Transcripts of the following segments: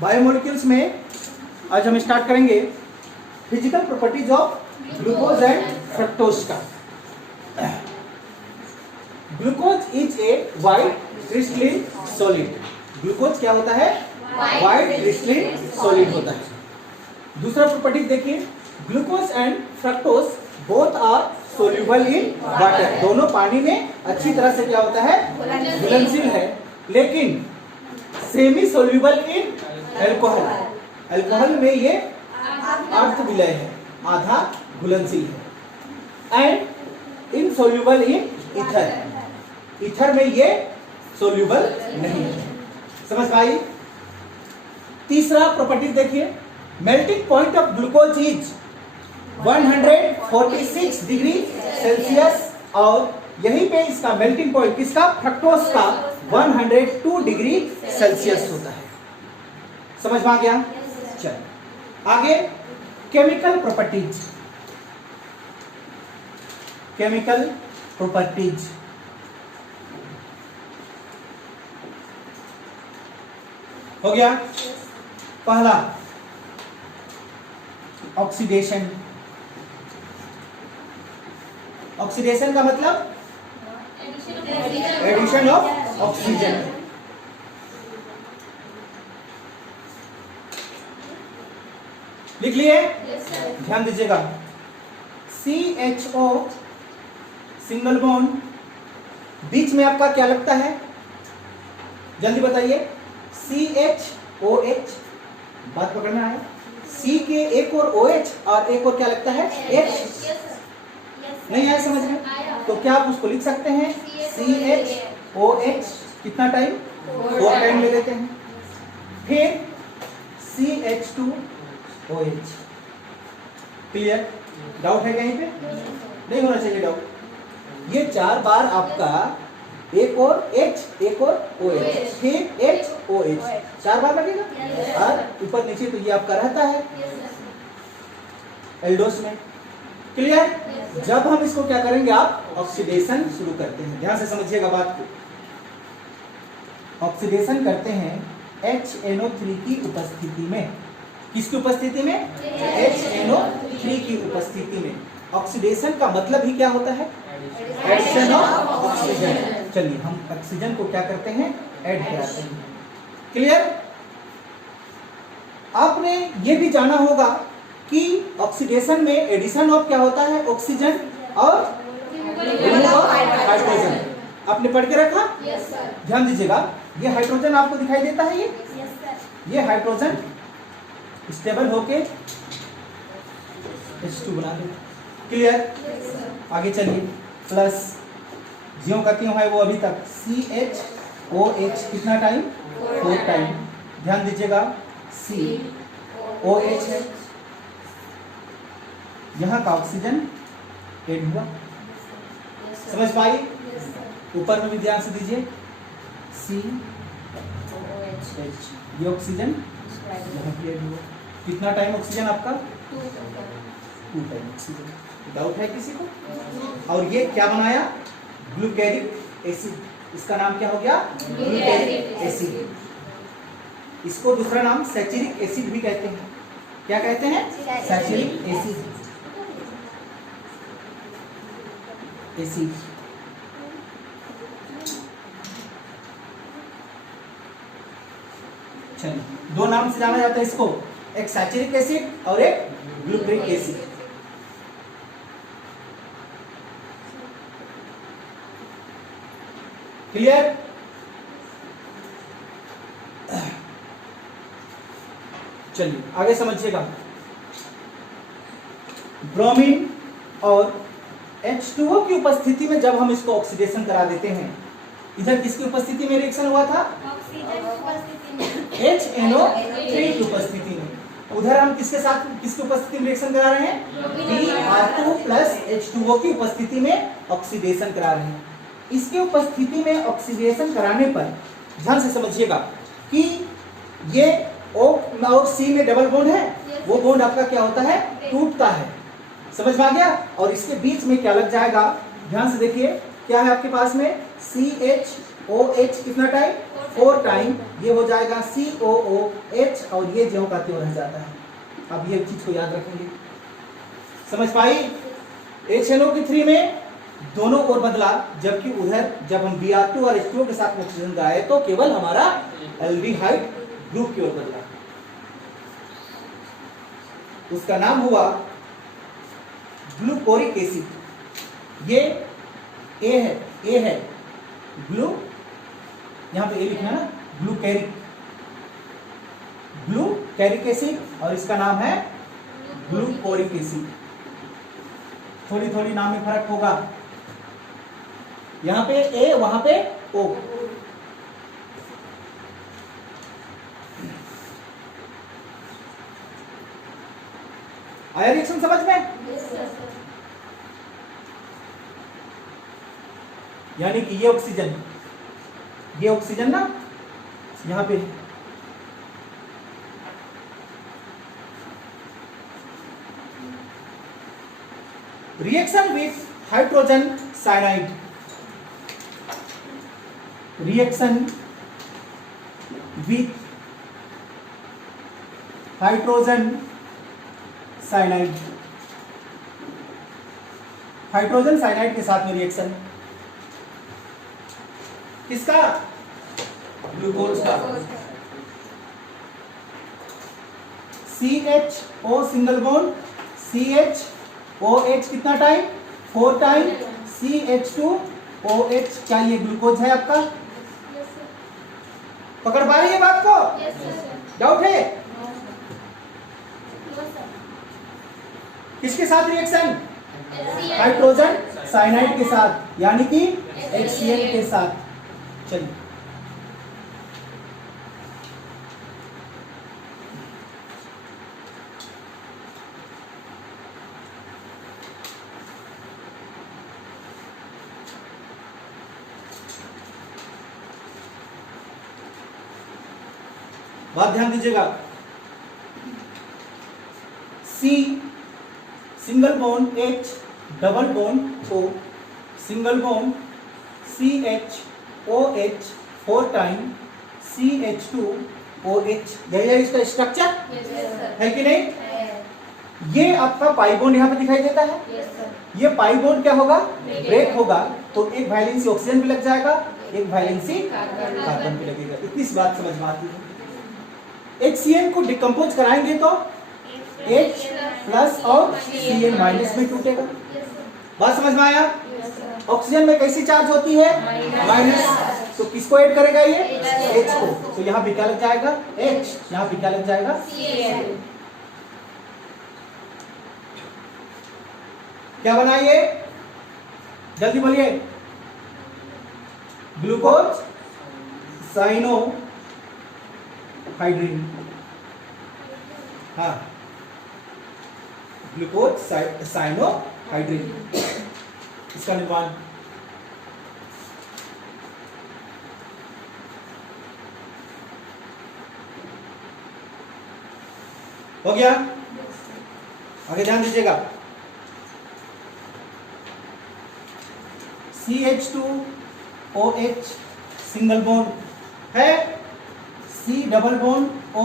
Biomolecules में आज हम स्टार्ट करेंगे physical properties of glucose and fructose का। Glucose is a white crystalline solid. Glucose क्या होता है? वाइट क्रिस्टलिन सॉलिड होता है। दूसरा प्रॉपर्टीज देखिए, glucose and fructose both are soluble in water. दोनों पानी में अच्छी तरह से क्या होता है? घुलनशील है, लेकिन semi soluble in alcohol. Alcohol में ये अर्ध विलय है, आधा घुलनशील है। And insoluble in ether. Ether में ये सोल्यूबल नहीं है। समझ पाई? तीसरा प्रॉपर्टी देखिए, melting point of glucose is 146 degree Celsius, और यहीं पे इसका मेल्टिंग पॉइंट किसका? फ्रक्टोज का 102 डिग्री सेल्सियस होता है। समझ में आ गया? चल आगे, केमिकल प्रॉपर्टीज। केमिकल प्रॉपर्टीज हो गया। पहला ऑक्सीडेशन। ऑक्सीडेशन का मतलब एडिशन ऑफ ऑक्सीजन। लिख लिए? ध्यान दीजिएगा, CHO सिंगल बॉन्ड, बीच में आपका क्या लगता है? जल्दी बताइए। CHOH, बात पकड़ना है। C के एक और OH और एक और क्या लगता है? H। नहीं आया समझ में? तो क्या आप उसको लिख सकते हैं? CHOH। कितना टाइम? 4 टाइम ले लेते हैं। फिर CH2OH। क्लियर? डाउट है कहीं पे? नहीं होना चाहिए डाउट। ये 4 बार आपका एक और H, एक और OH, फिर HOH, 4 बार लगेगा। और ऊपर नीचे तो ये आपका रहता है एल्डोस में। क्लियर? जब हम इसको क्या करेंगे, आप ऑक्सीडेशन शुरू करते हैं। ध्यान से समझिएगा बात को। ऑक्सीडेशन करते हैं HNO3 की उपस्थिति में। किसकी उपस्थिति में? HNO3 की उपस्थिति में। ऑक्सीडेशन का मतलब ही क्या होता है? Addition of oxygen. चलिए हम ऑक्सीजन को क्या करते हैं? ऐड कराते हैं। क्लियर? आपने ये भी जाना होगा कि ऑक्सीडेशन में एडिशन ऑफ क्या होता है? ऑक्सीजन और हाइड्रोजन। आपने पढ़ के रखा? ध्यान दीजिएगा, ये हाइड्रोजन आपको दिखाई देता है। ये हाइड्रोजन स्टेबल होके H2 बना दे। क्लियर? आगे चलिए, प्लस ज्यों का त्यों है वो अभी तक। CHOH कितना टाइम? 4 टाइम। ध्यान दीजिएगा, COH है, यहाँ का ऑक्सीजन ऐड हुआ। समझ पाई? ऊपर में भी ध्यान से दीजिए, COH, ये ऑक्सीजन यहाँ पे ऐड हुआ। कितना टाइम ऑक्सीजन आपका? 2 टाइम ऑक्सीजन। डाउट है किसी को? और ये क्या बनाया? ग्लूकेरिक एसिड। इसका नाम क्या हो गया? ग्लूकेरिक एसिड। इसको दूसरा नाम सैचुरिक एसिड भी कहते हैं। क्या कहते हैं? सैचुरिक एसिड। चलिए, 2 नाम से जाना जाता है इसको, एक सैचुरिक एसिड और एक ग्लूकेरिक एसिड। क्लियर? चलिए आगे समझिएगा। ब्रोमीन और H2O की उपस्थिति में जब हम इसको ऑक्सीडेशन करा देते हैं, इधर किसकी उपस्थिति में रिएक्शन हुआ था? HNO3 की उपस्थिति में। उधर हम किसके साथ, किसकी उपस्थिति में रिएक्शन करा रहे हैं? Br2 प्लस H2O की उपस्थिति में ऑक्सीडेशन करा रहे हैं। इसकी उपस्थिति में ऑक्सीडेशन कराने पर ध्यान से समझिएगा कि ये O और C में डबल बॉन्ड है, वो बॉन्ड आपका क्या होता है? टूटता है। समझ में आ गया? और इसके बीच में क्या लग जाएगा? ध्यान से देखिए, क्या है आपके पास में? CHOH कितना टाइम? 4 टाइम ये हो जाएगा COOH और ये ज्यों का त्यों रह जाता है। अब ये चीज को याद रखेंगे, समझ पाई? HNO3 में दोनों ओर बदला, जबकि उधर जब हम Br2 और H2O के साथ ऑक्सीजन गाए तो केवल हमारा एल्डिहाइड ग्रुप की ओर बदला। उसका नाम हुआ ग्लूकोरिक एसिड। ये ए है ग्लू, यहां पे ए लिखना ना, ग्लूकैरिक एसिड और इसका नाम है ग्लूकोरिक एसिड। थोड़ी थोड़ी नाम में फर्क होगा, यहां पे ए वहां पे ओ। आया रिएक्शन समझ में? यानी कि ये ऑक्सीजन ना यहां पे reaction with hydrogen cyanide, reaction with hydrogen cyanide, hydrogen cyanide के साथ में रिएक्शन किसका? ग्लूकोज का। CHO सिंगल बॉन्ड CHOH कितना टाइम? 4 time CH2OH। क्या ये ग्लूकोज है आपका? पकड़ पा रही है बात को? डाउट है? किसके साथ रिएक्शन? हाइड्रोजन साइनाइड के साथ, यानी कि HCl के साथ। चलिए बात ध्यान दीजिएगा। C single bond H, double bond O, single bond CHOH 4 time CH2OH। यही है इसका स्ट्रक्चर, है कि नहीं? ये आपका पाई बॉन्ड यहाँ पे दिखाई देता है। ये पाई बॉन्ड क्या होगा? ब्रेक होगा, तो एक वैलेंसी ऑक्सीजन पे लग जाएगा, एक वैलेंसी कार्बन पे लगेगा। इतनी सी बात समझ में आती है। HCl को डिकम्पोज कराएंगे तो H प्लस और Cl माइनस में टूटेगा। बात समझ में आया? ऑक्सीजन में कैसी चार्ज होती है? माइनस। तो किसको ऐड करेगा ये? H को। तो यहाँ पे क्या लग जाएगा? H। यहाँ पे क्या लग जाएगा? Cl। क्या बना ये? जल्दी बोलिए। Glucose cyanohydrin. हाँ, ग्लूकोज साइनो हाइड्रीन, इसका निर्माण हो गया। आगे ध्यान दीजिएगा। CH2OH सिंगल बॉन्ड है, C double bond O,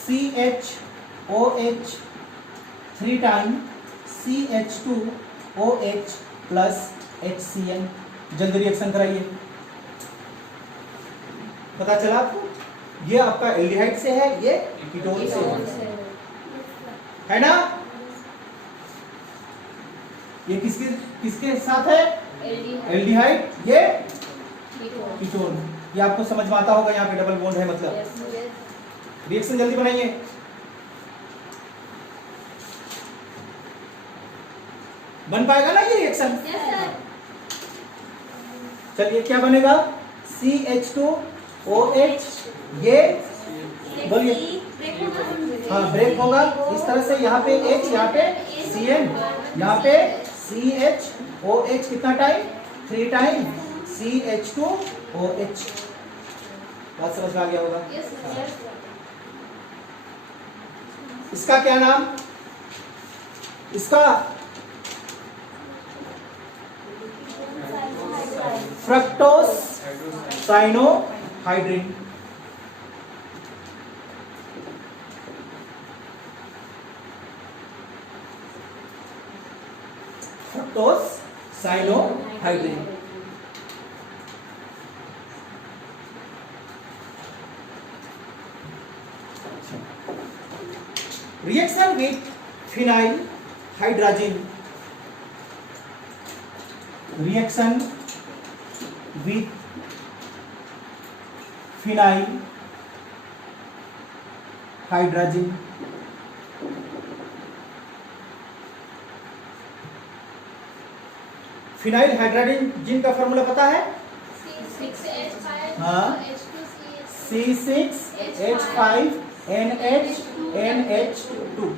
CHOH 3 time CH2OH plus HCl। जल्दी रिएक्शन कराइए। पता चला आपको? ये आपका एल्डिहाइड से है, ये कीटोन से है ना? ये किसके साथ है? एल्डिहाइड, ये कीटोन। ये आपको समझ में आता होगा, यहाँ पे डबल बॉन्ड है मतलब। रिएक्शन जल्दी बनाइए। बन पाएगा ना ये रिएक्शन? चलिए क्या बनेगा? CH2OH, ये बोलिए। हाँ, ब्रेक होगा इस तरह से। यहाँ पे H, यहाँ पे Cn, यहाँ पे CHOH कितना टाइम? 3 time CH2OH। बात समझ में आ गया होगा? इसका क्या नाम? इसका fructose cyanohydrin. Fructose, cyanohydrin. Reaction with phenyl hydrazine, reaction with phenyl hydrazine. Phenyl hydrazine का फॉर्मूला पता है? हाँ, C6H5NH2।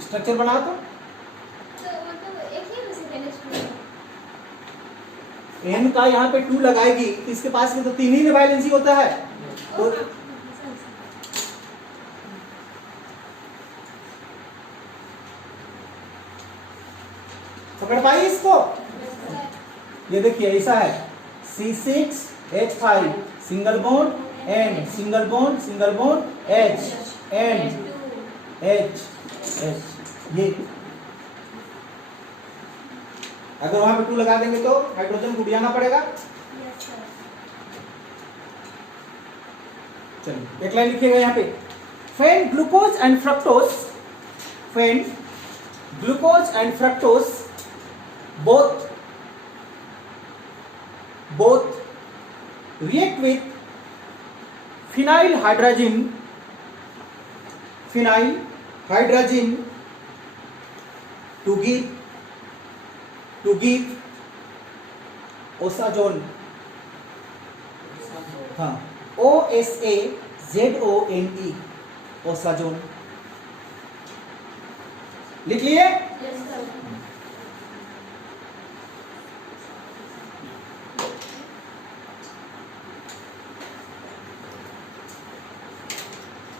स्ट्रक्चर बना तो N का यहाँ पे 2 लगाएगी, इसके पास में तो 3 ही वैलेंसी होता है, तो पकड़ पाई इसको? ये देखिए ऐसा है, C6H5 single bond N, single bond H, N, H, ये अगर वहां पे 2 लगा देंगे तो हाइड्रोजन को उड़ाना पड़ेगा। चलिए एक लाइन लिखिएगा यहाँ पे, when glucose and fructose both react with phenyl hydrazine to give osazone, हाँ, OSAZONE, ओसाजोन। लिख लिए?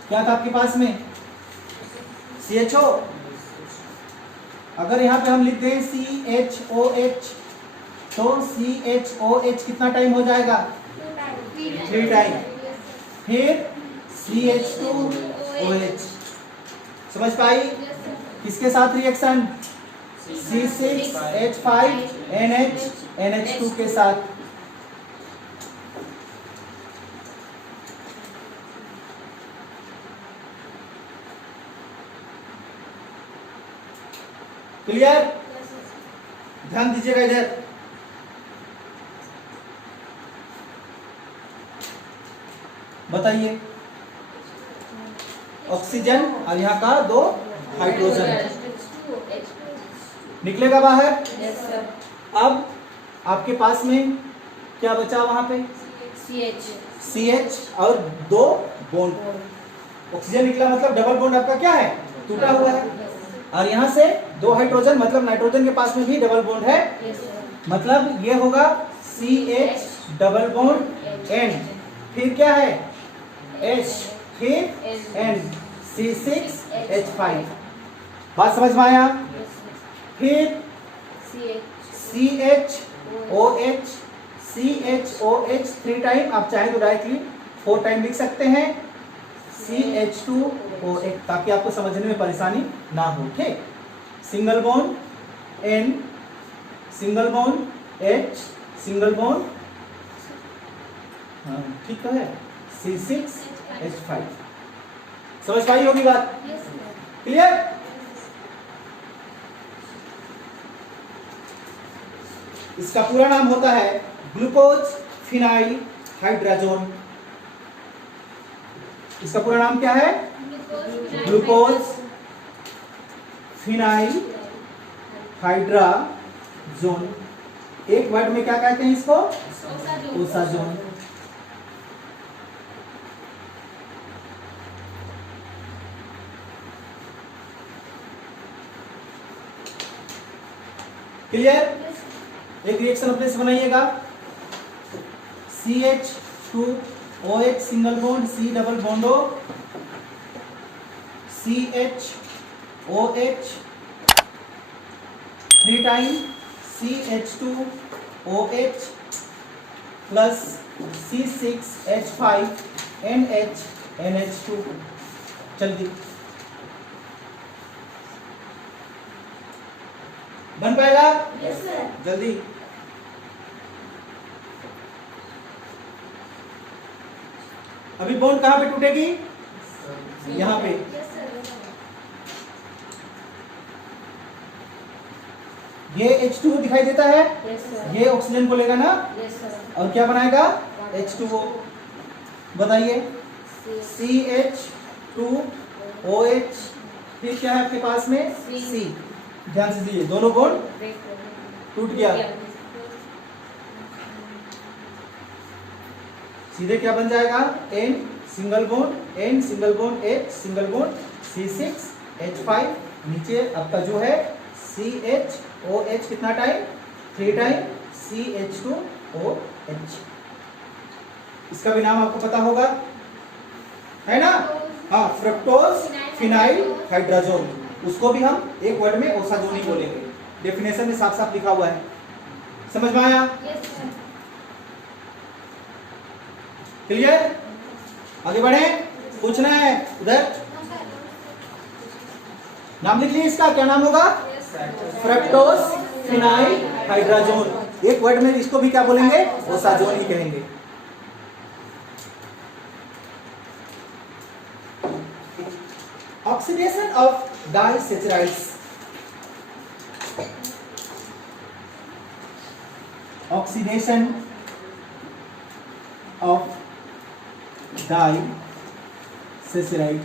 क्या था आपके पास में? CHO। अगर यहाँ पे हम लिख दें CHOH, तो CHOH कितना टाइम हो जाएगा? 3 टाइम। फिर CH2OH। समझ पाई? किसके साथ रिएक्शन? C6H5NH2 के साथ। क्लियर? ध्यान दीजिएगा इधर। बताइए, ऑक्सीजन और यहाँ का 2 हाइड्रोजन निकलेगा बाहर। अब आपके पास में क्या बचा वहां पे? CH और 2 बॉन्ड। ऑक्सीजन निकला मतलब डबल बॉन्ड आपका क्या है? टूटा हुआ है। और यहाँ से 2 हाइड्रोजन, मतलब नाइट्रोजन के पास में भी डबल बॉन्ड है, मतलब ये होगा CH डबल बॉन्ड N, फिर क्या है? H, फिर N, C6H5। बात समझ में आया? फिर CHOH 3 टाइम, आप चाहें तो डायरेक्टली 4 टाइम लिख सकते हैं, CH2OH, ताकि आपको समझने में परेशानी ना हो। ठीक, single bond N, single bond H, single bond, हाँ ठीक तो है, C6H5। समझ पाई होगी बात? क्लियर? इसका पूरा नाम होता है ग्लूकोज फिनाइल हाइड्राजोन। इसका पूरा नाम क्या है? Glucose phenyl hydrazone. एक वर्ड में क्या कहते हैं इसको? ओसाजोन। क्लियर? एक रिएक्शन अपने से बनाइएगा, CH2OH single bond, C double bond O, C CHOH 3 time CH2OH plus C6H5NH NH2। जल्दी बन पाएगा? Yes sir. जल्दी। अभी बॉन्ड कहां पे टूटेगी? यहां पे। Yes sir. ये H2O दिखाई देता है, यस सर। ये ऑक्सीजन को लेगा ना, यस सर। और क्या बनाएगा? H2O। बताइए। CH2OH, फिर क्या है आपके पास में? C। ध्यान से दीजिए, दोनों बॉन्ड टूट गया। सीधे क्या बन जाएगा? N single bond N single bond H single bond C6H5, नीचे आपका जो है CHOH कितना टाइम? 3 time CH2OH। इसका भी नाम आपको पता होगा, है ना? हाँ, फ्रक्टोज फिनाइल हाइड्राजोन। उसको भी हम एक वर्ड में ओसाजोनी बोलेंगे। डेफिनेशन में साफ साफ लिखा हुआ है। समझ में आया? Yes sir. क्लियर? आगे बढ़े। पूछना है उधर। नाम लिख लीजिए इसका, क्या नाम होगा? Fructose phenyl hydrazone. एक वर्ड में इसको भी क्या बोलेंगे? ओसाजोनी कहेंगे। Oxidation of disaccharides. Oxidation of disaccharide.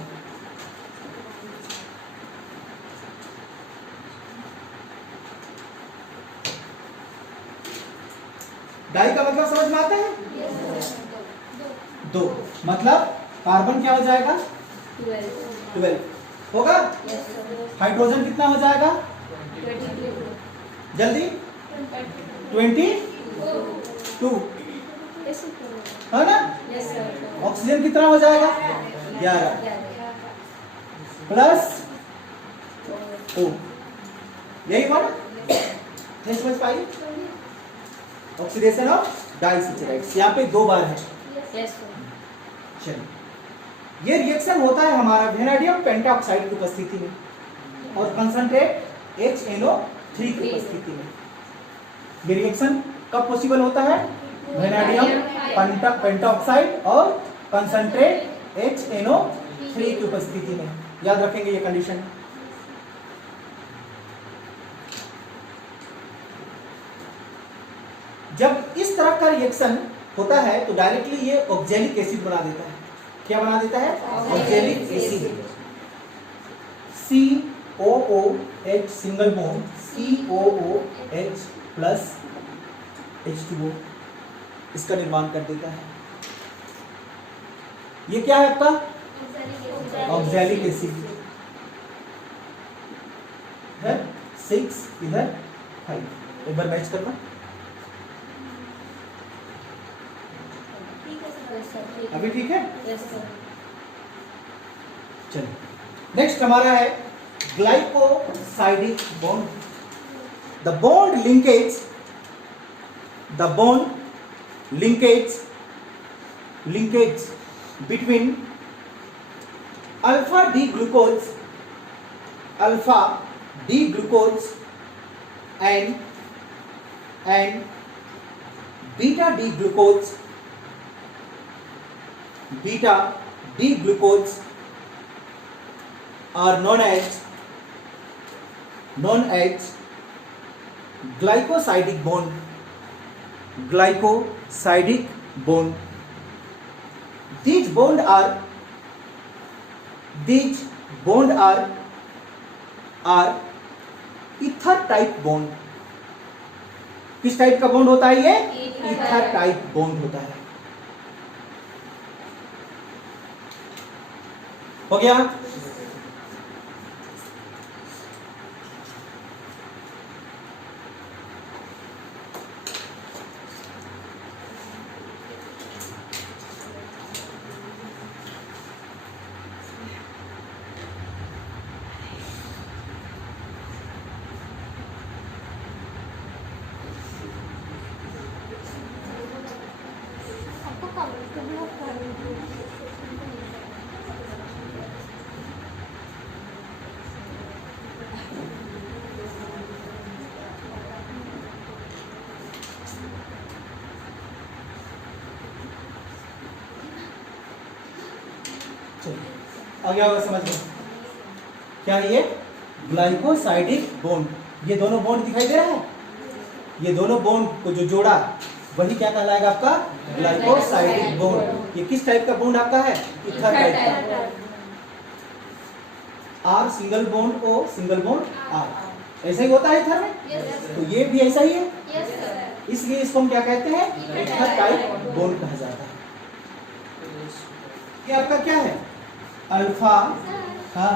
Di का मतलब समझ में आता है? दो। मतलब कार्बन क्या हो जाएगा? 12 होगा। हाइड्रोजन कितना हो जाएगा? जल्दी 22, है ना? ऑक्सीजन कितना हो जाएगा? 11 प्लस 2। यही वर्ड नहीं समझ पाई? ऑक्सीडेशन ऑफ डाइसैचराइड्स यहाँ पे 2 बार है। चलिए, ये रिएक्शन होता है हमारा वेनेडियम पेंटॉक्साइड की उपस्थिति में और कंसंट्रेट HNO3 की उपस्थिति में। ये रिएक्शन कब पॉसिबल होता है? वेनेडियम पेंटॉक्साइड और कंसंट्रेट HNO3 की उपस्थिति में। याद रखेंगे ये कंडीशन। जब इस तरह का रिएक्शन होता है तो डायरेक्टली ये ऑक्जेलिक एसिड बना देता है। क्या बना देता है? Oxalic acid. COOH single bond COOH plus H2O, इसका निर्माण कर देता है। ये क्या है आपका? Oxalic acid. इधर 6 इधर 5। एक बार मैच करना। अभी ठीक है? चलिए, नेक्स्ट हमारा है glycosidic bond. The bond linkage between alpha D glucose and beta D glucose are known as glycosidic bond. These bond are ether type bond. किस टाइप का बॉन्ड होता है ये? ईथर टाइप बॉन्ड होता है। हो गया? आगे होगा समझ में। क्या है ये? Glycosidic bond. ये दोनों बॉन्ड दिखाई दे रहा है, ये दोनों बॉन्ड को जो जोड़ा वही क्या कहलाएगा आपका? Glycosidic bond. ये किस टाइप का बॉन्ड आपका है? इथर टाइप का। R single bond O single bond R, ऐसा ही होता है इथर में। तो ये भी ऐसा ही है, इसलिए इसको हम क्या कहते हैं? इथर टाइप बॉन्ड कहा जाता है। ये आपका क्या है? अल्फा हाँ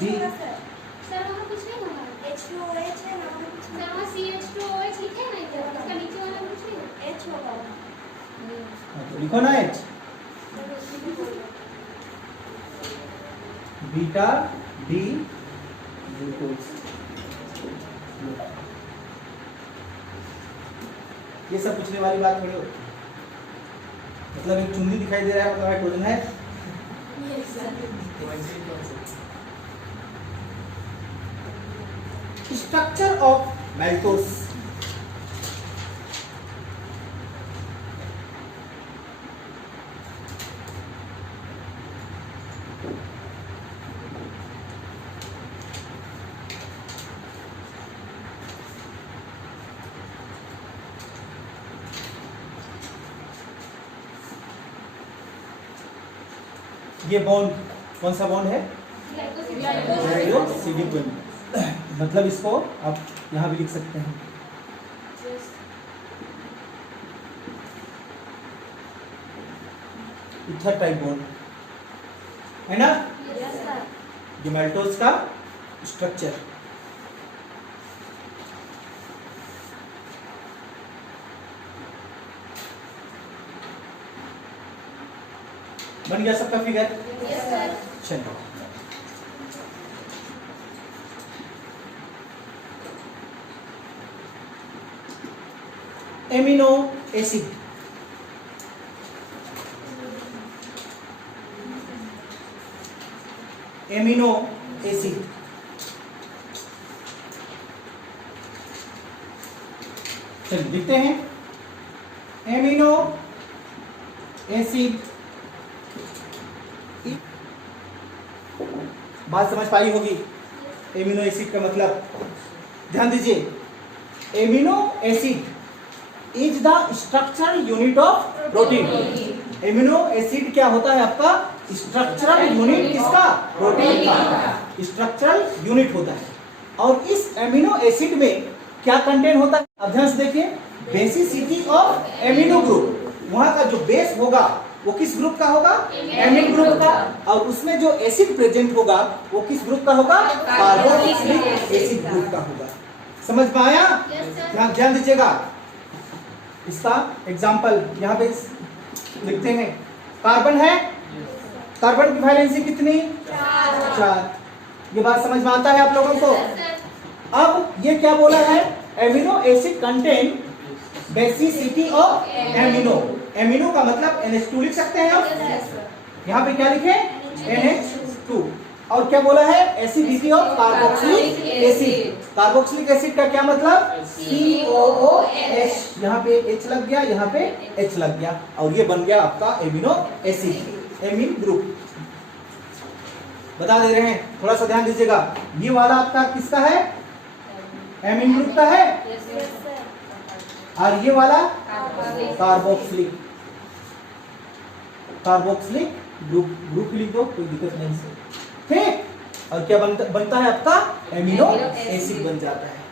डी। सर वहाँ कुछ नहीं होगा, H2OH है ना, सर वहाँ CH2OH लिखे हैं ना इधर, उसका नीचे वाला कुछ नहीं है, H होगा। तो लिखो ना H। Beta D glucose. ये सब पूछने वाली बात नहीं हो, मतलब एक चुन्नी दिखाई दे रहा है मतलब हाइड्रोजन है। Structure of maltose. ये बॉन्ड कौन सा बॉन्ड है? Glycosidic bond. मतलब इसको आप यहाँ भी लिख सकते हैं। इथर टाइप बॉन्ड है ना? ये मैल्टोस का स्ट्रक्चर। बन गया सबका फिगर? चलो एमिनो एसिड। एमिनो एसिड चलिए देखते हैं। एमिनो एसिड, बात समझ पाई होगी। एमिनो एसिड का मतलब ध्यान दीजिए, amino acid is the structural unit of protein. Amino acid क्या होता है आपका? स्ट्रक्चरल यूनिट किसका? प्रोटीन का स्ट्रक्चरल यूनिट होता है। और इस एमिनो एसिड में क्या कंटेंट होता है? अध्ययन से देखिए, बेसिसिटी ऑफ एमिनो ग्रुप। वहां का जो बेस होगा वो किस ग्रुप का होगा? एमिन ग्रुप का। और उसमें जो एसिड प्रेजेंट होगा वो किस ग्रुप का होगा? कार्बोक्सिलिक एसिड ग्रुप का होगा। समझ में आया? ध्यान दीजिएगा। इसका एग्जांपल यहाँ पे लिखते हैं। कार्बन है, कार्बन की वैलेंसी कितनी? 4। ये बात समझ में आता है आप लोगों को? अब ये क्या बोला है? Amino acid contain basicity of amino. Amino का मतलब NH2 लिख सकते हैं आप। यहाँ पे क्या लिखे? NH2। और क्या बोला है? Acidity of carboxylic acid. Carboxylic acid का क्या मतलब? COOH। यहाँ पे H लग गया, यहाँ पे H लग गया, और ये बन गया आपका एमिनो एसिड, एमिन ग्रुप। बता दे रहे हैं, थोड़ा सा ध्यान दीजिएगा। ये वाला आपका किसका है? एमिन ग्रुप का है। और ये वाला कार्बोक्सिलिक, कार्बोक्सिलिक ग्रुप लिख दो, कोई दिक्कत नहीं है। ठीक। और क्या बनता है आपका? एमिनो एसिड बन जाता है।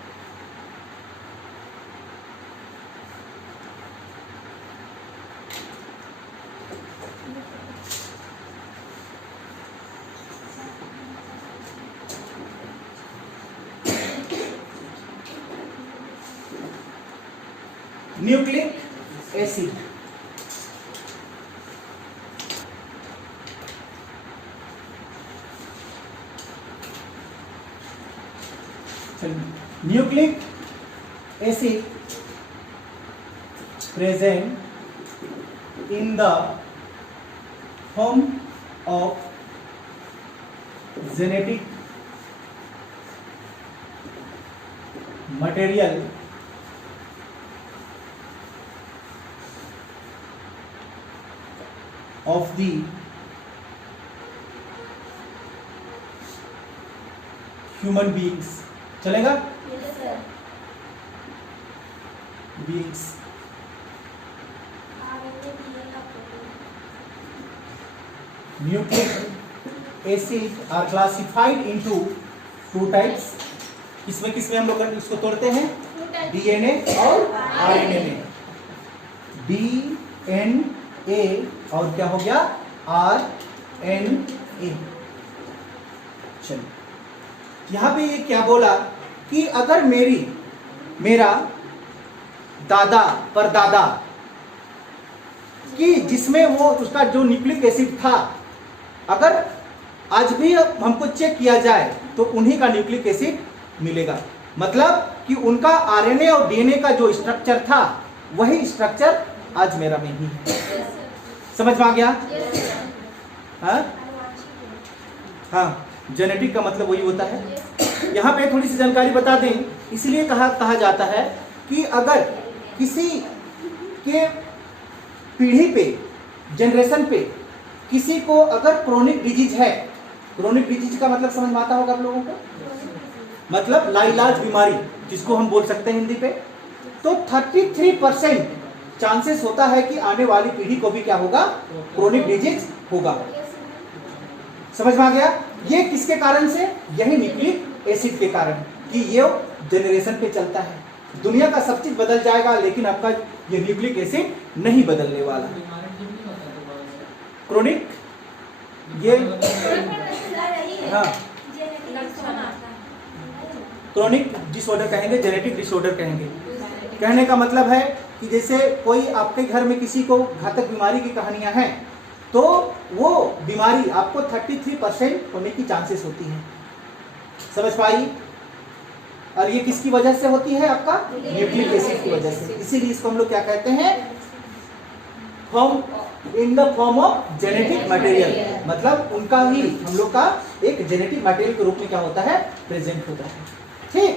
Nucleic acid. Nucleic acid present in the form of genetic material of the human beings. चलेगा? Yes, sir. beings. Nucleic acid are classified into two types. किसमें हम लोग इसको तोड़ते हैं? डीएनए और आरएनए में. डीएनए और क्या हो गया? आरएनए. चलिए, यहाँ पे ये क्या बोला कि अगर मेरा दादा परदादा कि जिसमें वो उसका जो न्यूक्लिक एसिड था, अगर आज भी हमको चेक किया जाए तो उन्हीं का न्यूक्लिक एसिड मिलेगा. मतलब कि उनका आरएनए और डीएनए का जो स्ट्रक्चर था वही स्ट्रक्चर आज मेरा में ही है. समझ में आ गया? हाँ, जेनेटिक का मतलब वही होता है. यहाँ पे थोड़ी सी जानकारी बता दें, इसलिए कहा जाता है कि अगर किसी के पीढ़ी पे, जनरेशन पे किसी को अगर क्रोनिक डिजीज है, क्रोनिक डिजीज का मतलब समझ में आता होगा आप लोगों को, मतलब लाइलाज बीमारी जिसको हम बोल सकते हैं हिंदी पे, तो 33% चांसेस होता है कि आने वाली पीढ़ी को भी क्या होगा? क्रोनिक डिजीज होगा. समझ में आ गया? ये किसके कारण से? यही न्यूक्लिक एसिड के कारण, कि ये जनरेशन पे चलता है. दुनिया का सब चीज बदल जाएगा लेकिन आपका ये न्यूक्लिक एसिड नहीं बदलने वाला. क्रोनिक ये हाँ क्रोनिक डिसऑर्डर कहेंगे, जेनेटिक डिसऑर्डर कहेंगे. कहने का मतलब है कि जैसे कोई आपके घर में किसी को घातक बीमारी की कहानियां हैं, तो वो बीमारी आपको 33% होने की चांसेस होती है. समझ पाई? और ये किसकी वजह से होती है? आपका न्यूक्लिक एसिड की वजह से. इसीलिए इसको हम लोग क्या कहते हैं? In the form of genetic material. मतलब उनका ही हम लोग का एक जेनेटिक मटेरियल के रूप में क्या होता है? प्रेजेंट होता है. ठीक.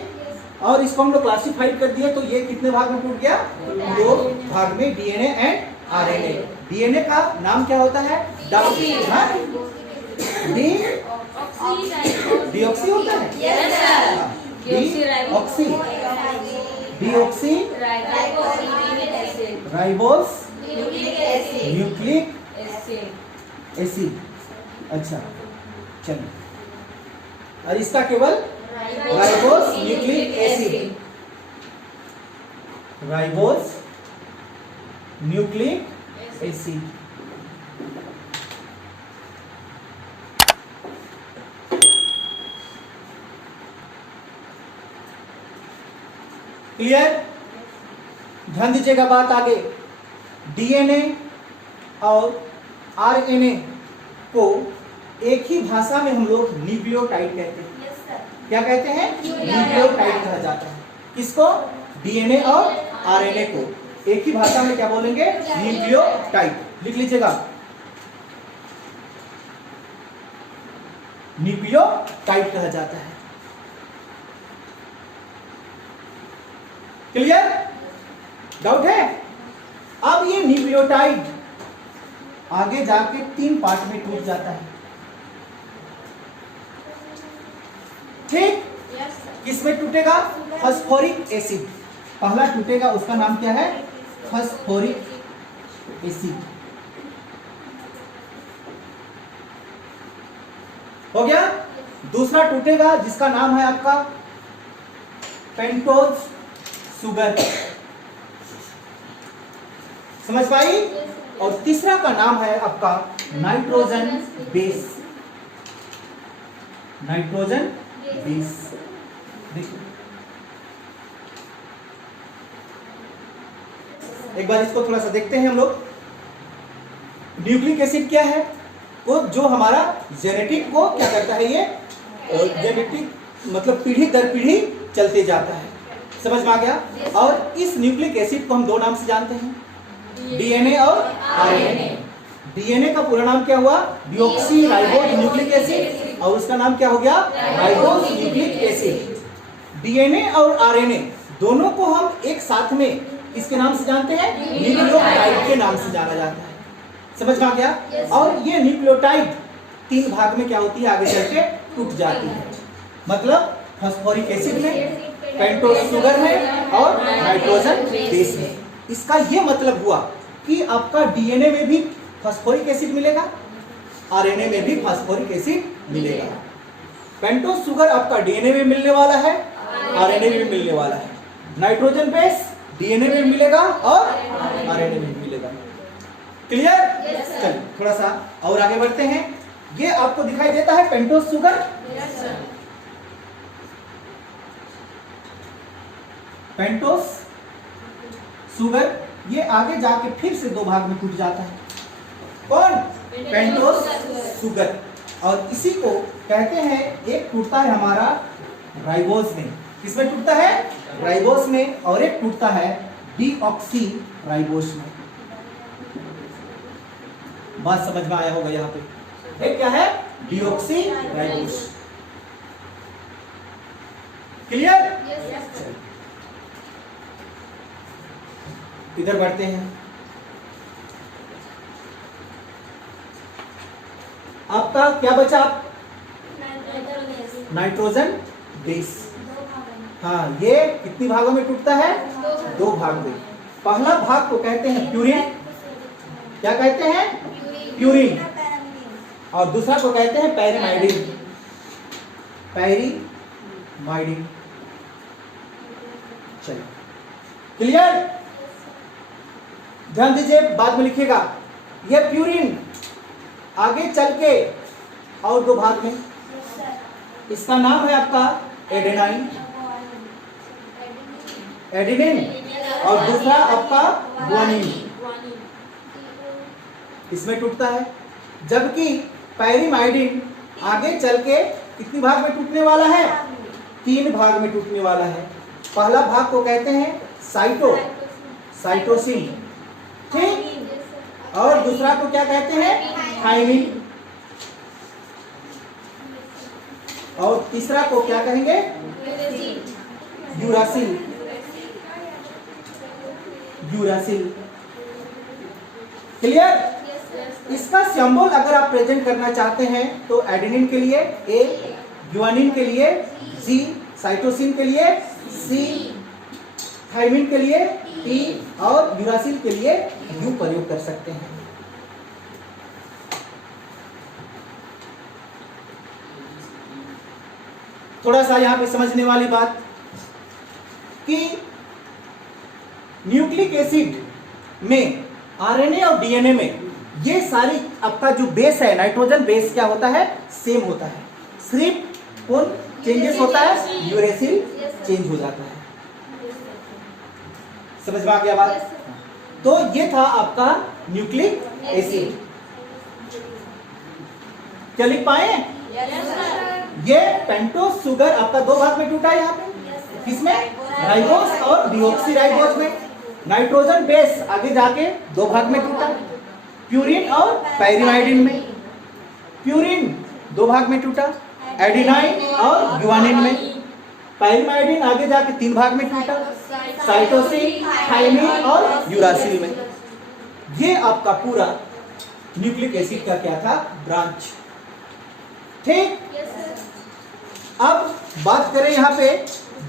और इसको हम लोग क्लासिफाइड कर दिया, तो ये कितने भाग में टूट गया? 2 भाग में, डीएनए एंड आरएनए. डीएनए का नाम क्या होता है? डीऑक्सी होता है. Deoxy ribose nucleic acid. अच्छा, चलिए. और इसका केवल ribose nucleic acid. Ribose nucleic acid. Clear? ध्यान दीजिएगा बात आगे. डीएनए और आरएनए को एक ही भाषा में हम लोग न्यूक्लियोटाइड कहते हैं. क्या कहते हैं? न्यूक्लियोटाइड कहा जाता है. किसको? डीएनए और आरएनए को एक ही भाषा में क्या बोलेंगे? न्यूक्लियोटाइड. लिख लीजिएगा, न्यूक्लियोटाइड कहा जाता है. क्लियर? डाउट है? अब ये न्यूक्लियोटाइड आगे जाके 3 पार्ट में टूट जाता है. ठीक? किसमें टूटेगा? Phosphoric acid. पहला टूटेगा, उसका नाम क्या है? Phosphoric acid. हो गया? दूसरा टूटेगा जिसका नाम है आपका पेंटोज शुगर. समझ पाई? और तीसरा का नाम है आपका नाइट्रोजन बेस. Nitrogen base. देखो, एक बार इसको थोड़ा सा देखते हैं हम लोग. न्यूक्लिक एसिड क्या है? वो जो हमारा जेनेटिक को क्या करता है? ये जेनेटिक मतलब पीढ़ी दर पीढ़ी चलते जाता है. समझ में आ गया? और इस न्यूक्लिक एसिड को हम 2 नाम से जानते हैं, डीएनए और आरएनए। डीएनए का पूरा नाम क्या हुआ? डीऑक्सी राइबोज न्यूक्लिक एसिड, और उसका नाम क्या हो गया? Ribose nucleic acid. डीएनए और आरएनए दोनों को हम एक साथ में किसके नाम से जानते हैं? न्यूक्लियोटाइड के नाम से जाना जाता है। समझ में आ गया? और ये न्यूक्लियोटाइड 3 भाग में क्या होती है? आगे चल के टूट जाती है। मतलब फास्फोरिक एसिड में, पेंटोस शुगर में और नाइट्रोजन बेस में। इसका ये मतलब हुआ कि आपका डीएनए में भी फास्फोरिक एसिड मिलेगा, आरएनए में भी फास्फोरिक एसिड मिलेगा। पेंटोस शुगर आपका डीएनए में मिलने वाला है, आरएनए में मिलने वाला है। नाइट्रोजन बेस डीएनए में मिलेगा और आरएनए में मिलेगा। क्लियर? चलिए थोड़ा सा और आगे बढ़ते हैं। ये आपको दिखाई देता है पेंटोस शुगर। पेंटोस शुगर ये आगे जाके फिर से 2 भाग में टूट जाता है। कौन? Pentose sugar. और इसी को कहते हैं, एक टूटता है हमारा राइबोज में। किसमें टूटता है? राइबोज में। और एक टूटता है डीऑक्सी राइबोज में। बात समझ में आया होगा यहाँ पे। एक क्या है? Deoxy ribose. क्लियर? इधर बढ़ते हैं। आपका क्या बचा? Nitrogen base. हाँ, ये कितनी भागों में टूटता है? 2 भाग में। पहला भाग को कहते हैं प्यूरिन। क्या कहते हैं? प्यूरिन। और दूसरा को कहते हैं पेरिमाइडिन। पेरिमाइडिन। चलिए क्लियर? ध्यान दीजिए, बाद में लिखिएगा। यह प्यूरिन आगे चल के और 2 भाग में, इसका नाम है आपका एडेनाइन, एडेनिन, और दूसरा आपका ग्वानिन। इसमें टूटता है। जबकि पेरिमाइडिन आगे चल के कितनी भाग में टूटने वाला है? 3 भाग में टूटने वाला है। पहला भाग को कहते हैं साइटोसिन, ठीक? और दूसरा को क्या कहते हैं? थाइमिन। और तीसरा को क्या कहेंगे? यूरासिल। क्लियर? इसका सिंबल अगर आप प्रेजेंट करना चाहते हैं तो एडेनिन के लिए A, ग्वानिन के लिए G, साइटोसिन के लिए C, थाइमिन के लिए T और यूरासिल के लिए U प्रयोग कर सकते हैं। थोड़ा सा यहां पे समझने वाली बात कि न्यूक्लिक एसिड में, आरएनए और डीएनए में ये सारी आपका जो बेस है, नाइट्रोजन बेस क्या होता है? सेम होता है। सिर्फ कौन चेंजेस होता है? यूरेसिल चेंज हो जाता है। समझ में आ गया बात? तो ये था आपका न्यूक्लिक एसिड। क्या लिख पाए? ये पेंटोस शुगर आपका 2 भाग में टूटा है। यहाँ पे किसमें? राइबोज और डीऑक्सी राइबोज में। नाइट्रोजन बेस आगे जाके 2 भाग में टूटा, प्यूरिन और पेरिमाइडिन में। प्यूरिन 2 भाग में टूटा, एडेनाइन और ग्वानिन में। पेरिमाइडिन आगे जाके 3 भाग में टूटा, साइटोसिन, थाइमिन और यूरासिल में। ये आपका पूरा न्यूक्लिक एसिड का क्या था? ब्रांच। ठीक? अब बात करें यहाँ पे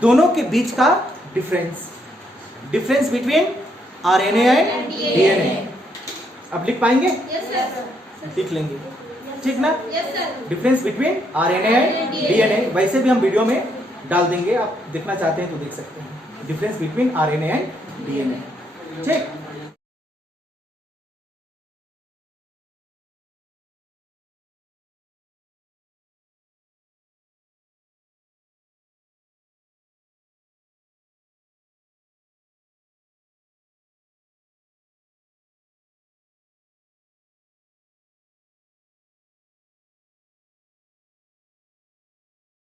दोनों के बीच का difference between RNA and DNA. अब लिख पाएंगे? लिख लेंगे, ठीक ना? Difference between RNA and DNA वैसे भी हम वीडियो में डाल देंगे, आप देखना चाहते हैं तो देख सकते हैं। Difference between RNA and DNA, ठीक?